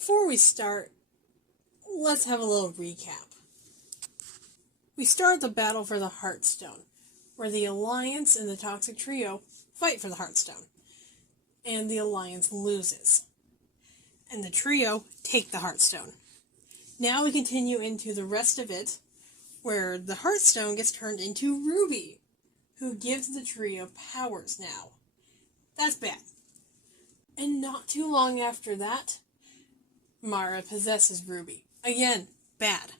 Before we start, let's have a little recap. We start the battle for the Heartstone, where the Alliance and the Toxic Trio fight for the Heartstone, and the Alliance loses. And the trio take the Heartstone. Now we continue into the rest of it, where the Heartstone gets turned into Ruby, who gives the trio powers now. That's bad. And not too long after that, Mara possesses Ruby. Again, bad.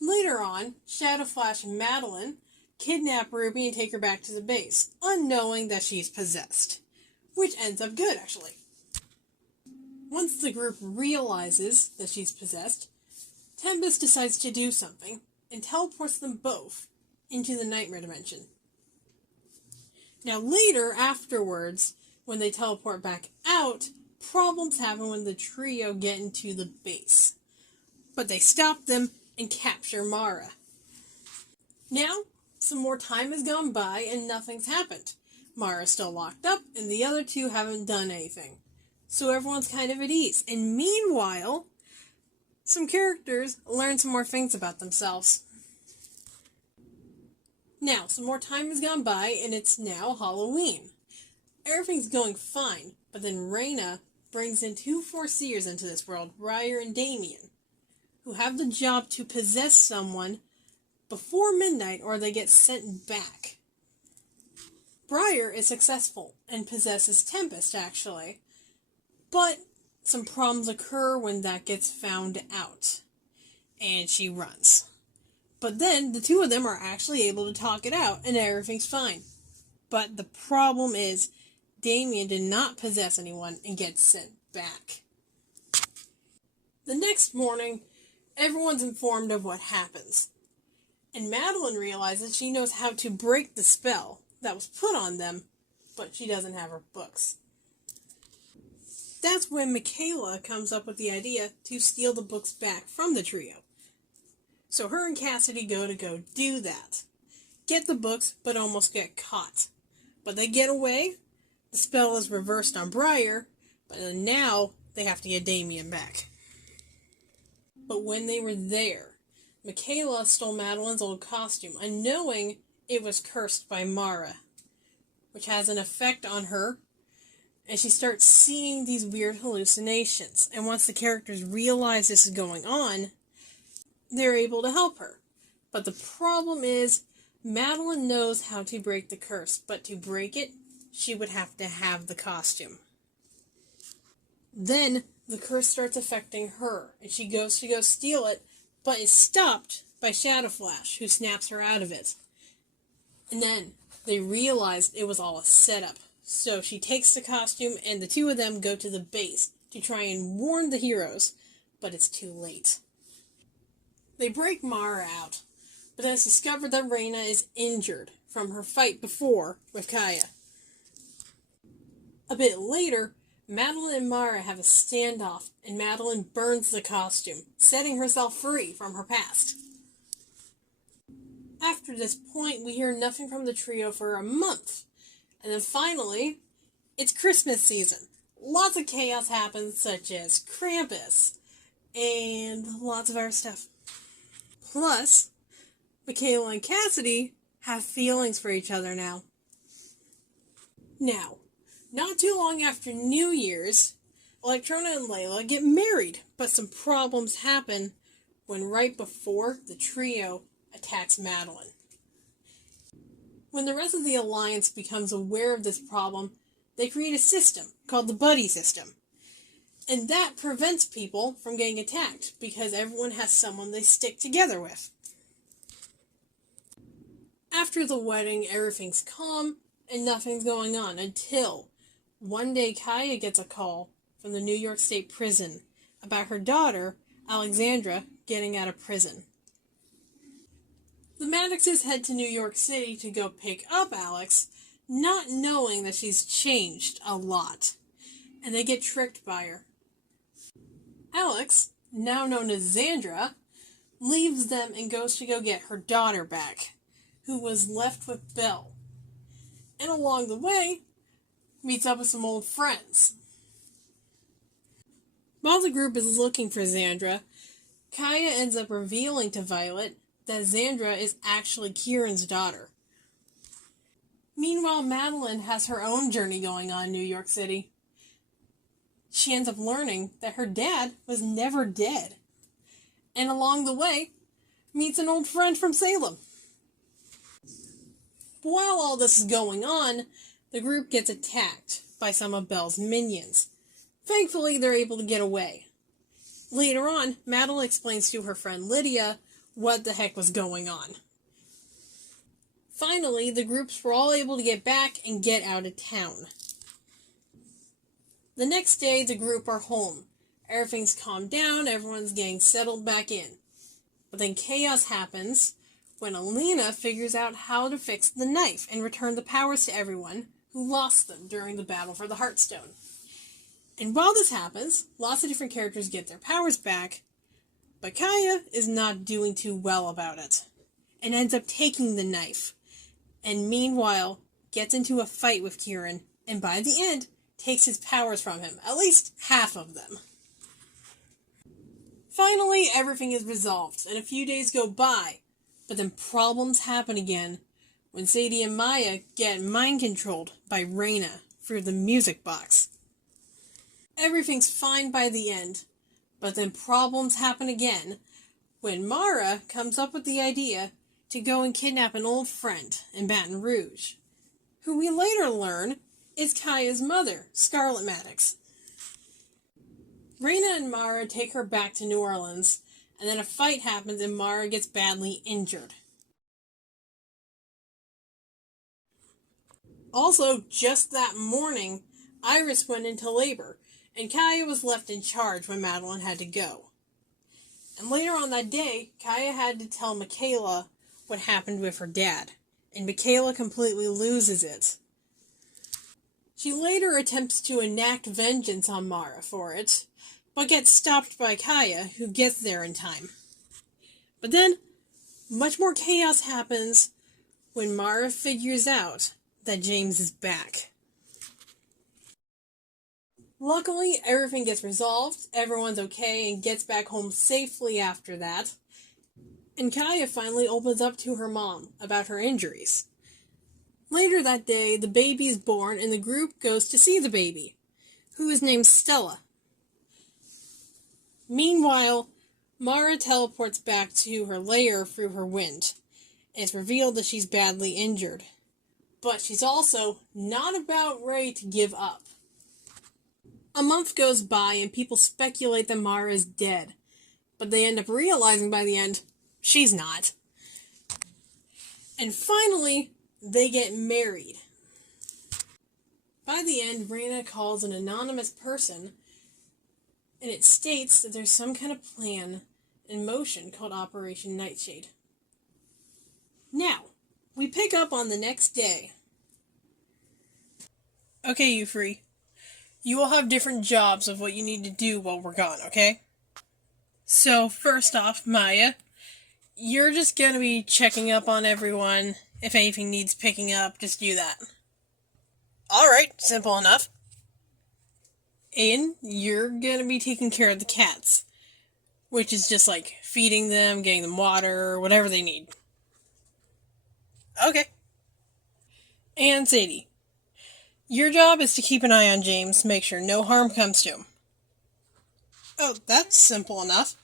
Later on, Shadow Flash and Madeline kidnap Ruby and take her back to the base, unknowing that she's possessed. Which ends up good, actually. Once the group realizes that she's possessed, Tempest decides to do something and teleports them both into the Nightmare Dimension. Now later, afterwards, when they teleport back out, problems happen when the trio get into the base. But they stop them and capture Mara. Now, some more time has gone by and nothing's happened. Mara's still locked up and the other two haven't done anything. So everyone's kind of at ease. And meanwhile, some characters learn some more things about themselves. Now, some more time has gone by and it's now Halloween. Everything's going fine, but then Raina brings in two Foreseers into this world, Briar and Damien, who have the job to possess someone before midnight or they get sent back. Briar is successful and possesses Tempest, actually, but some problems occur when that gets found out, and she runs. But then the two of them are actually able to talk it out, and everything's fine. But the problem is, Damien did not possess anyone and gets sent back. The next morning, everyone's informed of what happens. And Madeline realizes she knows how to break the spell that was put on them, but she doesn't have her books. That's when Michaela comes up with the idea to steal the books back from the trio. So her and Cassidy go do that. Get the books, but almost get caught. But they get away. The spell is reversed on Briar, but now they have to get Damien back. But when they were there, Michaela stole Madeline's old costume, unknowing it was cursed by Mara, which has an effect on her, and she starts seeing these weird hallucinations. And once the characters realize this is going on, they're able to help her. But the problem is, Madeline knows how to break the curse, but to break it, she would have to have the costume. Then, the curse starts affecting her, and she goes to go steal it, but is stopped by Shadow Flash, who snaps her out of it. And then, they realized it was all a setup. So she takes the costume, and the two of them go to the base to try and warn the heroes, but it's too late. They break Mara out, but then it's discovered that Raina is injured from her fight before with Kaya. A bit later, Madeline and Mara have a standoff, and Madeline burns the costume, setting herself free from her past. After this point, we hear nothing from the trio for a month. And then finally, it's Christmas season. Lots of chaos happens, such as Krampus, and lots of other stuff. Plus, Michaela and Cassidy have feelings for each other now. Now, not too long after New Year's, Electrona and Layla get married, but some problems happen when right before the trio attacks Madeline. When the rest of the Alliance becomes aware of this problem, they create a system called the Buddy System. And that prevents people from getting attacked, because everyone has someone they stick together with. After the wedding, everything's calm, and nothing's going on, until one day Kaya gets a call from the New York State prison about her daughter, Alexandra, getting out of prison. The Maddoxes head to New York City to go pick up Alex, not knowing that she's changed a lot, and they get tricked by her. Alex, now known as Xandra, leaves them and goes to go get her daughter back, who was left with Belle, and along the way, meets up with some old friends. While the group is looking for Xandra, Kaya ends up revealing to Violet that Xandra is actually Kieran's daughter. Meanwhile, Madeline has her own journey going on in New York City. She ends up learning that her dad was never dead, and along the way, meets an old friend from Salem. While all this is going on, the group gets attacked by some of Belle's minions. Thankfully, they're able to get away. Later on, Madeline explains to her friend Lydia what the heck was going on. Finally, the groups were all able to get back and get out of town. The next day, the group are home. Everything's calmed down, everyone's getting settled back in. But then chaos happens when Alina figures out how to fix the knife and return the powers to everyone who lost them during the battle for the Heartstone. And while this happens, lots of different characters get their powers back, but Kaya is not doing too well about it, and ends up taking the knife, and meanwhile gets into a fight with Kieran, and by the end, takes his powers from him, at least half of them. Finally, everything is resolved, and a few days go by, but then problems happen again when Sadie and Maya get mind-controlled by Raina through the music box. Everything's fine by the end, but then problems happen again when Mara comes up with the idea to go and kidnap an old friend in Baton Rouge, who we later learn is Kaya's mother, Scarlett Maddox. Raina and Mara take her back to New Orleans, and then a fight happens and Mara gets badly injured. Also, just that morning, Iris went into labor, and Kaya was left in charge when Madeline had to go. And later on that day, Kaya had to tell Michaela what happened with her dad, and Michaela completely loses it. She later attempts to enact vengeance on Mara for it, but gets stopped by Kaya, who gets there in time. But then, much more chaos happens when Mara figures out that James is back. Luckily, everything gets resolved, everyone's okay, and gets back home safely after that. And Kaya finally opens up to her mom about her injuries. Later that day, the baby is born, and the group goes to see the baby, who is named Stella. Meanwhile, Mara teleports back to her lair through her wind. It's revealed that she's badly injured. But she's also not about ready to give up. A month goes by and people speculate that Mara is dead, but they end up realizing by the end, she's not. And finally, they get married. By the end, Raina calls an anonymous person, and it states that there's some kind of plan in motion called Operation Nightshade. Now, we pick up on the next day. Okay, you three. You all have different jobs of what you need to do while we're gone, okay? So, first off, Maya, you're just gonna be checking up on everyone. If anything needs picking up, just do that. Alright, simple enough. Aiden, you're gonna be taking care of the cats, which is just like feeding them, getting them water, whatever they need. Okay. And Sadie, your job is to keep an eye on James, make sure no harm comes to him. Oh, that's simple enough.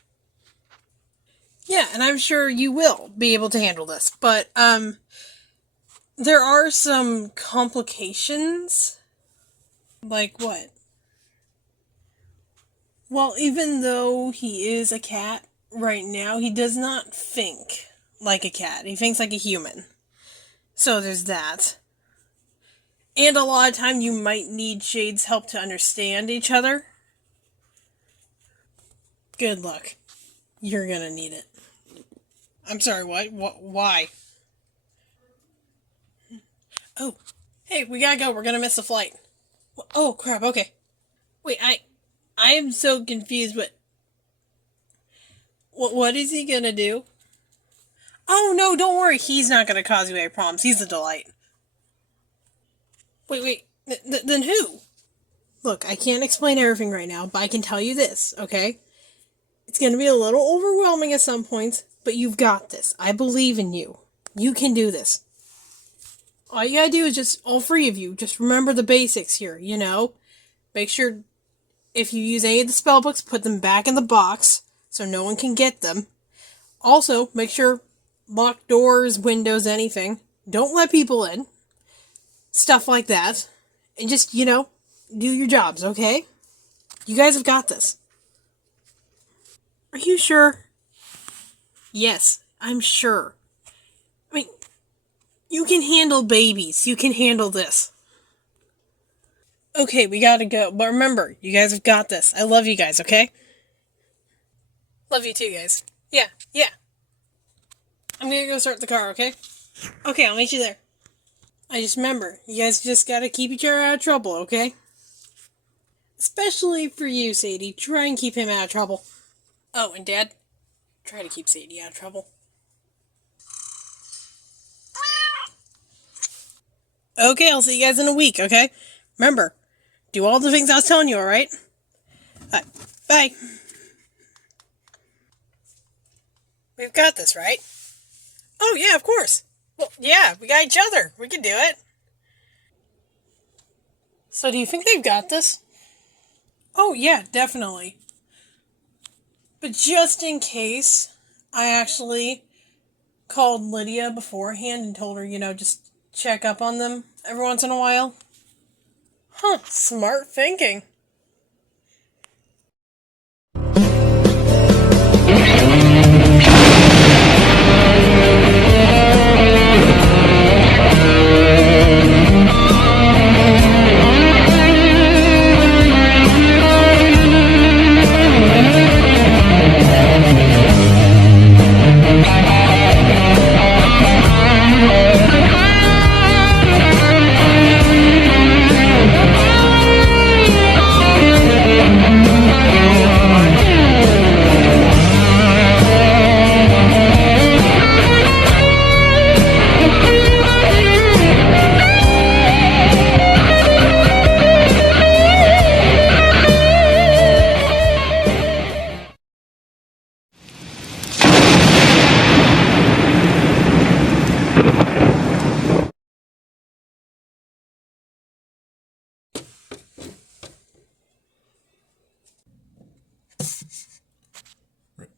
Yeah, and I'm sure you will be able to handle this, but, there are some complications. Like what? Well, even though he is a cat right now, he does not think like a cat. He thinks like a human. So there's that. And a lot of time you might need Shade's help to understand each other. Good luck. You're gonna need it. I'm sorry, what? Why? Oh, hey, we gotta go. We're gonna miss the flight. Oh, crap, okay. Wait, I am so confused, but... What is he gonna do? Oh, no, don't worry. He's not gonna cause you any problems. He's a delight. Wait. Then who? Look, I can't explain everything right now, but I can tell you this, okay? It's going to be a little overwhelming at some points, but you've got this. I believe in you. You can do this. All you gotta do is just, all three of you, just remember the basics here, you know? Make sure if you use any of the spell books, put them back in the box so no one can get them. Also, make sure lock doors, windows, anything. Don't let people in. Stuff like that. And just, do your jobs, okay? You guys have got this. Are you sure? Yes, I'm sure. I mean, you can handle babies. You can handle this. Okay, we gotta go. But remember, you guys have got this. I love you guys, okay? Love you too, guys. Yeah. I'm gonna go start the car, okay? Okay, I'll meet you there. I just remember, you guys just gotta keep each other out of trouble, okay? Especially for you, Sadie. Try and keep him out of trouble. Oh, and Dad, try to keep Sadie out of trouble. Okay, I'll see you guys in a week, okay? Remember, do all the things I was telling you, alright? Alright, bye. We've got this, right? Oh, yeah, of course. Well, yeah, we got each other. We can do it. So do you think they've got this? Oh, yeah, definitely. But just in case, I actually called Lydia beforehand and told her, just check up on them every once in a while. Huh, smart thinking.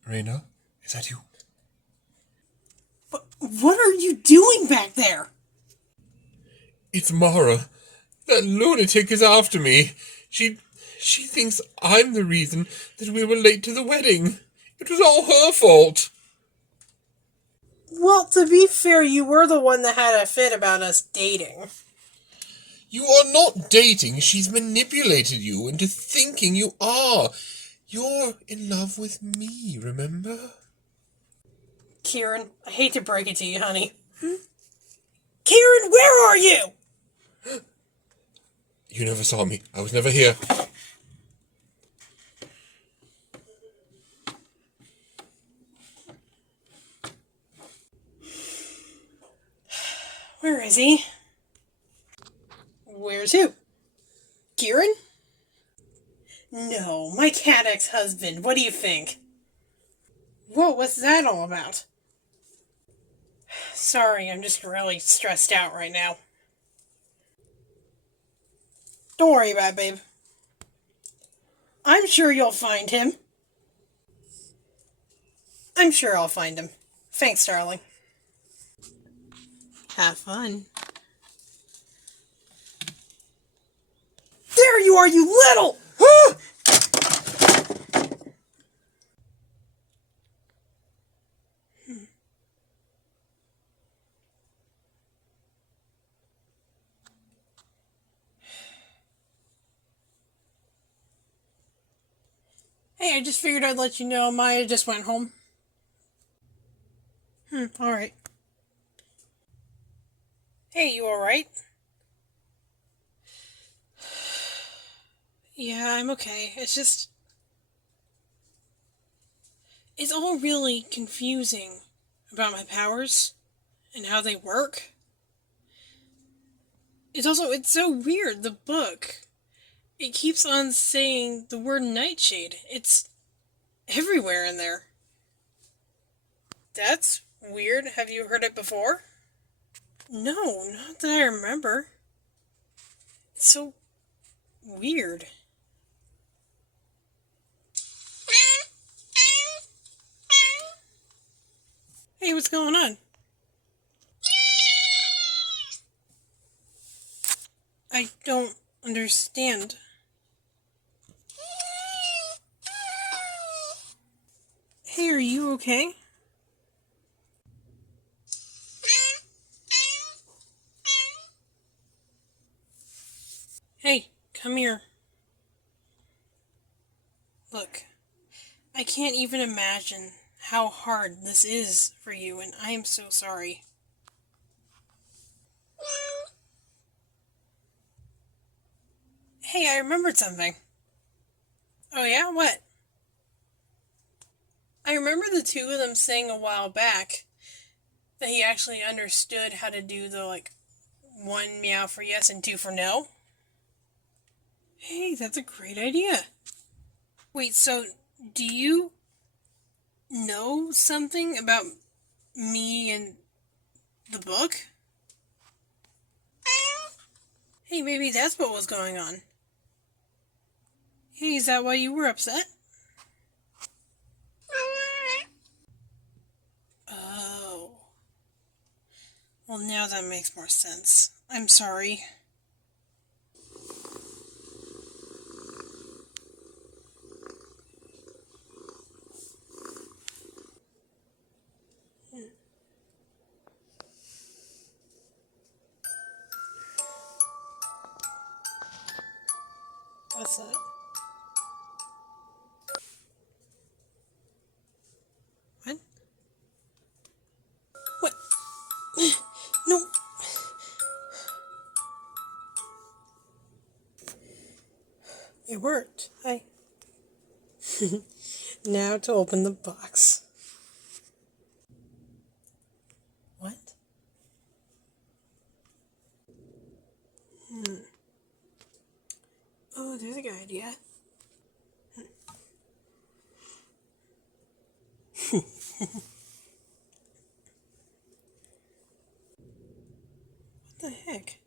Raina, is that you? What are you doing back there? It's Mara. That lunatic is after me. She thinks I'm the reason that we were late to the wedding. It was all her fault. Well, to be fair, you were the one that had a fit about us dating. You are not dating. She's manipulated you into thinking you are. You're in love with me, remember? Kieran, I hate to break it to you, honey. Kieran, where are you? You never saw me. I was never here. Where is he? Where's who? Kieran? No, my cat ex-husband. What do you think? Whoa, what's that all about? Sorry, I'm just really stressed out right now. Don't worry about it, babe. I'm sure you'll find him. I'm sure I'll find him. Thanks, darling. Have fun. There you are, you little! Hey, I just figured I'd let you know Maya just went home. Alright. Hey, you alright? Yeah, I'm okay. It's all really confusing about my powers and how they work. It's so weird, the book. It keeps on saying the word nightshade. It's everywhere in there. That's weird. Have you heard it before? No, not that I remember. It's so weird. Hey, what's going on? I don't understand. Hey, are you okay? Hey, come here. Look, I can't even imagine how hard this is for you, and I am so sorry. Hey, I remembered something. Oh yeah? What? I remember the two of them saying a while back that he actually understood how to do the, one meow for yes and two for no. Hey, that's a great idea. Wait, so do you know something about me and the book? Hey, maybe that's what was going on. Hey, is that why you were upset? Oh. Well, now that makes more sense. I'm sorry. What's that? What? What? No. It worked. Hi. Now to open the box. What? Oh, there's a good idea. What the heck?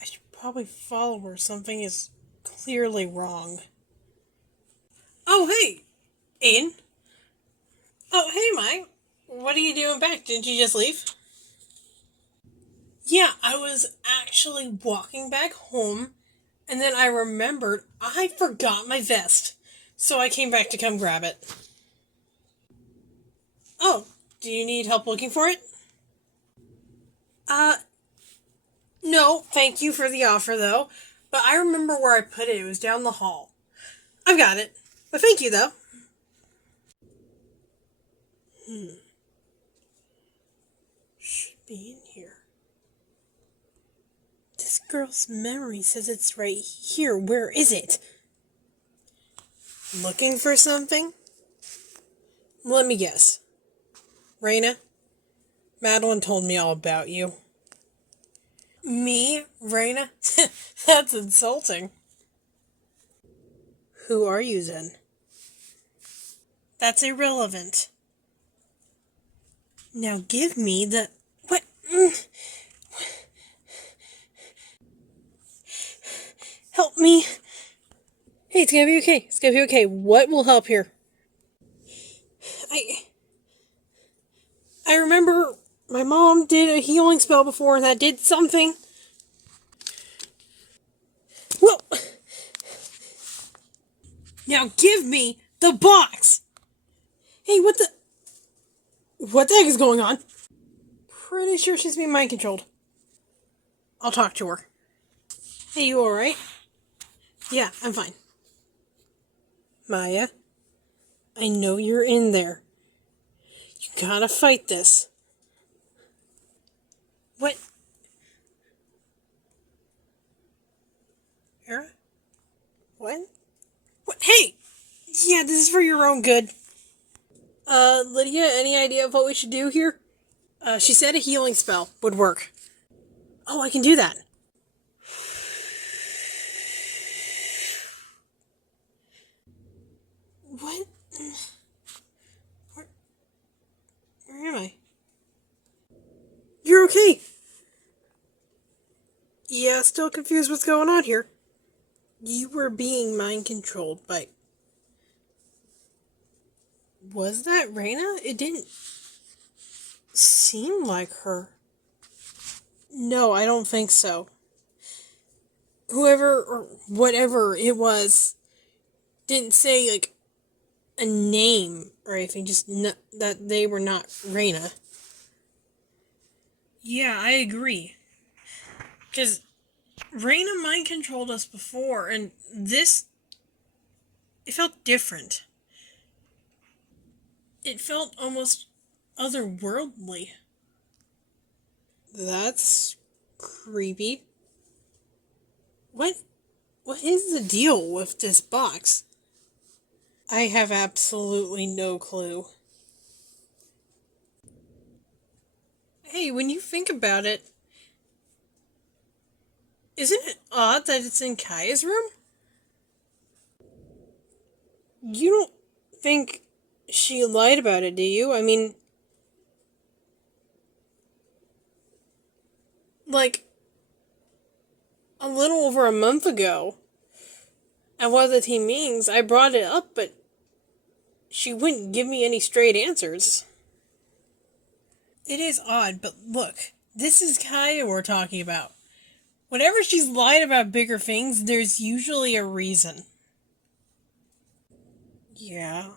I should probably follow her. Something is clearly wrong. Oh, hey! Aiden? Oh, hey, Mike. What are you doing back? Didn't you just leave? Yeah, I was actually walking back home, and then I remembered I forgot my vest. So I came back to come grab it. Oh, do you need help looking for it? Uh, no, thank you for the offer, though. But I remember where I put it. It was down the hall. I've got it. But thank you, though. Should be in here. This girl's memory says it's right here. Where is it? Looking for something? Let me guess. Raina? Madeline told me all about you. Me? Raina? That's insulting. Who are you then? That's irrelevant. Now give me the... What? Help me. Hey, it's gonna be okay. It's gonna be okay. What will help here? I remember my mom did a healing spell before and that did something. Whoa! Now give me the box! Hey, what the heck is going on? Pretty sure she's being mind controlled. I'll talk to her. Hey, you alright? Yeah, I'm fine. Maya, I know you're in there. You gotta fight this. What? Era? What? What? Hey! Yeah, this is for your own good. Lydia, any idea of what we should do here? She said a healing spell would work. Oh, I can do that. What? Where, where am I? You're okay. Yeah, still confused what's going on here. You were being mind controlled by... Was that Raina? It didn't seem like her. No, I don't think so. Whoever or whatever it was didn't say, like, a name or anything, just that they were not Raina. Yeah, I agree. Because Raina mind controlled us before, and this... It felt different. It felt almost otherworldly. That's creepy. What is the deal with this box? I have absolutely no clue. Hey, when you think about it, isn't it odd that it's in Kaya's room? You don't think she lied about it, do you? I mean, like, a little over a month ago, at one of the team meetings, I brought it up, but she wouldn't give me any straight answers. It is odd, but look, this is Kaya we're talking about. Whenever she's lied about bigger things, there's usually a reason. Yeah.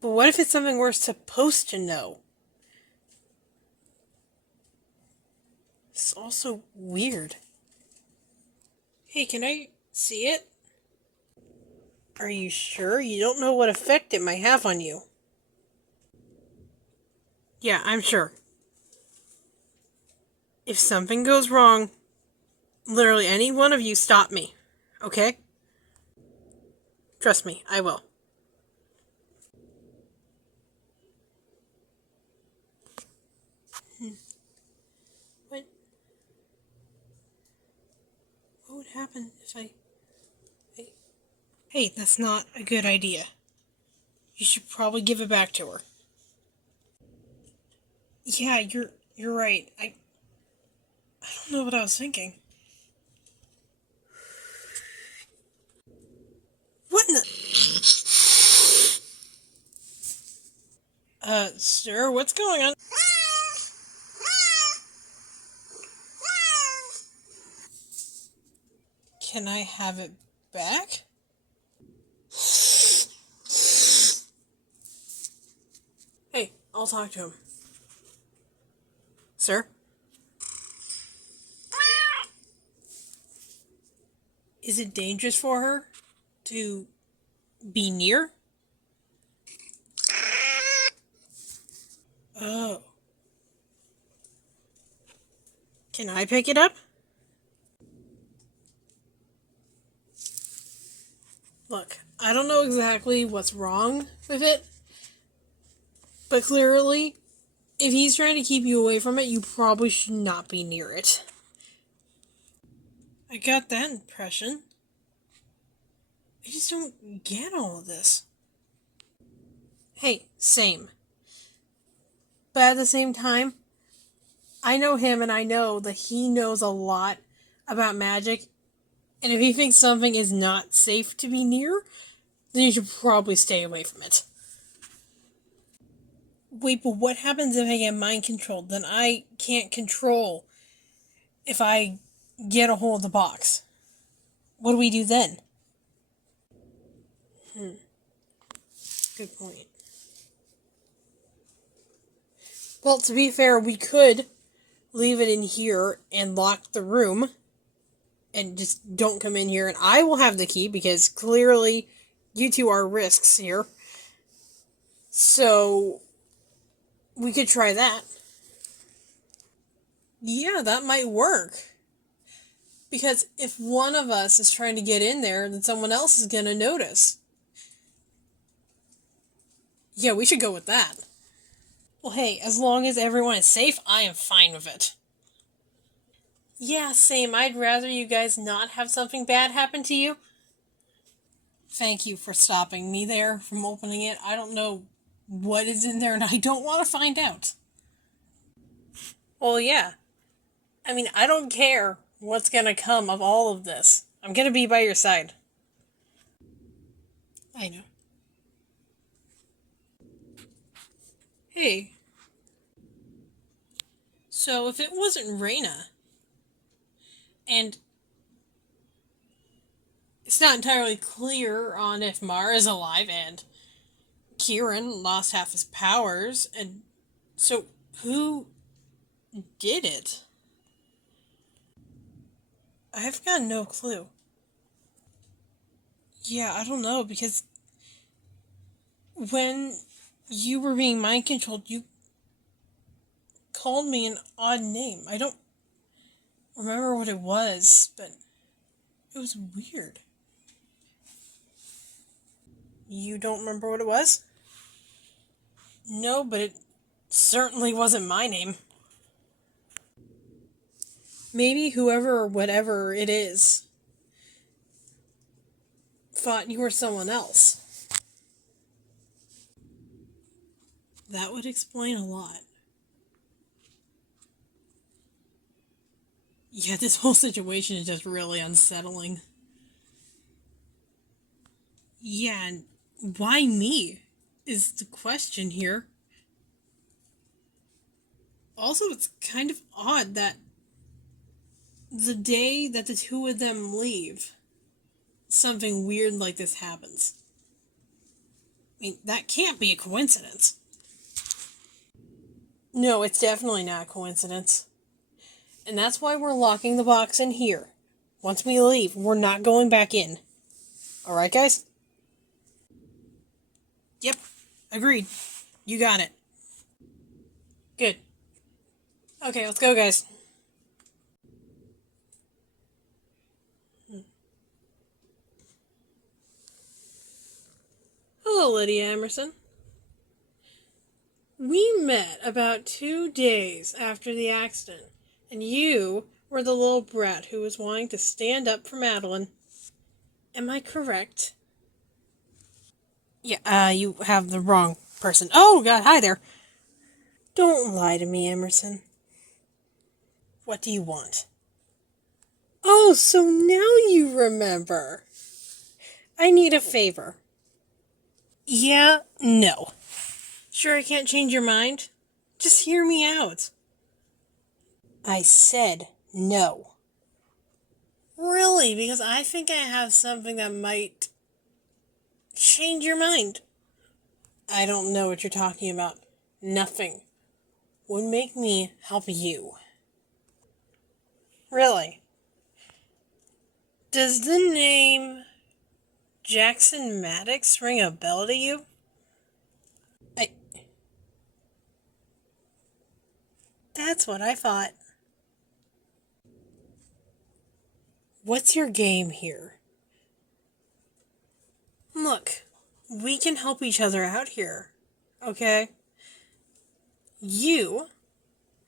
But what if it's something we're supposed to know? It's also weird. Hey, can I see it? Are you sure? You don't know what effect it might have on you. Yeah, I'm sure. If something goes wrong, literally any one of you stop me. Okay? Trust me, I will. What? What would happen if I... Hey, that's not a good idea. You should probably give it back to her. Yeah, you're right. I don't know what I was thinking. What in the... Sir, what's going on? Can I have it back? Hey, I'll talk to him. Sir? Is it dangerous for her to be near? Oh. Can I pick it up? Look, I don't know exactly what's wrong with it, but clearly, if he's trying to keep you away from it, you probably should not be near it. I got that impression. I just don't get all of this. Hey, same. But at the same time, I know him and I know that he knows a lot about magic, and if he thinks something is not safe to be near, then you should probably stay away from it. Wait, but what happens if I get mind controlled? Then I can't control if I get a hold of the box. What do we do then? Good point. Well, to be fair, we could leave it in here and lock the room and just don't come in here, and I will have the key because clearly you two are risks here. So we could try that. Yeah, that might work. Because if one of us is trying to get in there, then someone else is going to notice. Yeah, we should go with that. Well, hey, as long as everyone is safe, I am fine with it. Yeah, same. I'd rather you guys not have something bad happen to you. Thank you for stopping me there from opening it. I don't know what is in there, and I don't want to find out. Well, yeah. I mean, I don't care what's going to come of all of this. I'm going to be by your side. I know. Hey, so if it wasn't Reyna, and it's not entirely clear on if Mara is alive, and Kieran lost half his powers, and so who did it? I've got no clue. Yeah, I don't know, because when you were being mind controlled, you called me an odd name. I don't remember what it was, but it was weird. You don't remember what it was? No, but it certainly wasn't my name. Maybe whoever or whatever it is thought you were someone else. That would explain a lot. Yeah, this whole situation is just really unsettling. Yeah, and why me is the question here. Also, it's kind of odd that the day that the two of them leave, something weird like this happens. I mean, that can't be a coincidence. No, it's definitely not a coincidence. And that's why we're locking the box in here. Once we leave, we're not going back in. Alright, guys? Yep, agreed. You got it. Good. Okay, let's go, guys. Hello, Lydia Emerson. We met about 2 days after the accident, and you were the little brat who was wanting to stand up for Madeline. Am I correct? Yeah, you have the wrong person. Oh, God, hi there. Don't lie to me, Emerson. What do you want? Oh, so now you remember. I need a favor. Yeah, no. Sure I can't change your mind? Just hear me out. I said no. Really? Because I think I have something that might change your mind. I don't know what you're talking about. Nothing would make me help you. Really? Does the name Jackson Maddox ring a bell to you? That's what I thought. What's your game here? Look, we can help each other out here, okay? You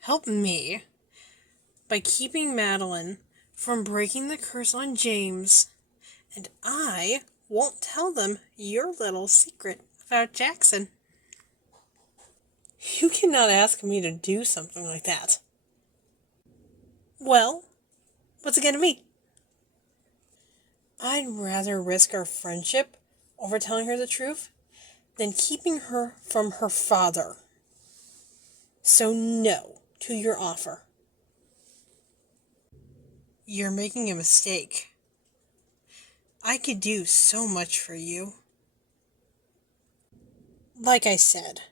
help me by keeping Madeline from breaking the curse on James, and I won't tell them your little secret about Jackson. You cannot ask me to do something like that. Well, what's it gonna be? I'd rather risk our friendship over telling her the truth than keeping her from her father. So no to your offer. You're making a mistake. I could do so much for you. Like I said,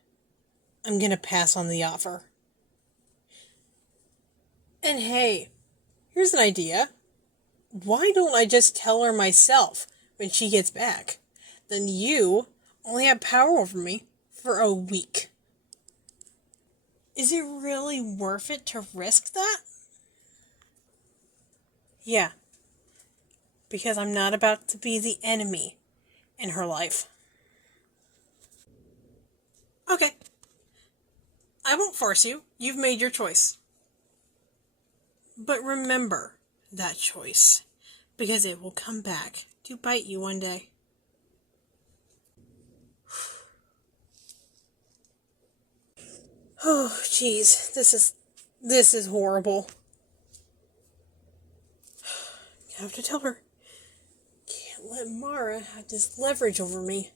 I'm gonna pass on the offer. And hey, here's an idea. Why don't I just tell her myself when she gets back? Then you only have power over me for a week. Is it really worth it to risk that? Yeah, because I'm not about to be the enemy in her life. Okay. I won't force you. You've made your choice. But remember that choice, because it will come back to bite you one day. Oh, jeez, this is horrible. I have to tell her. Can't let Mara have this leverage over me.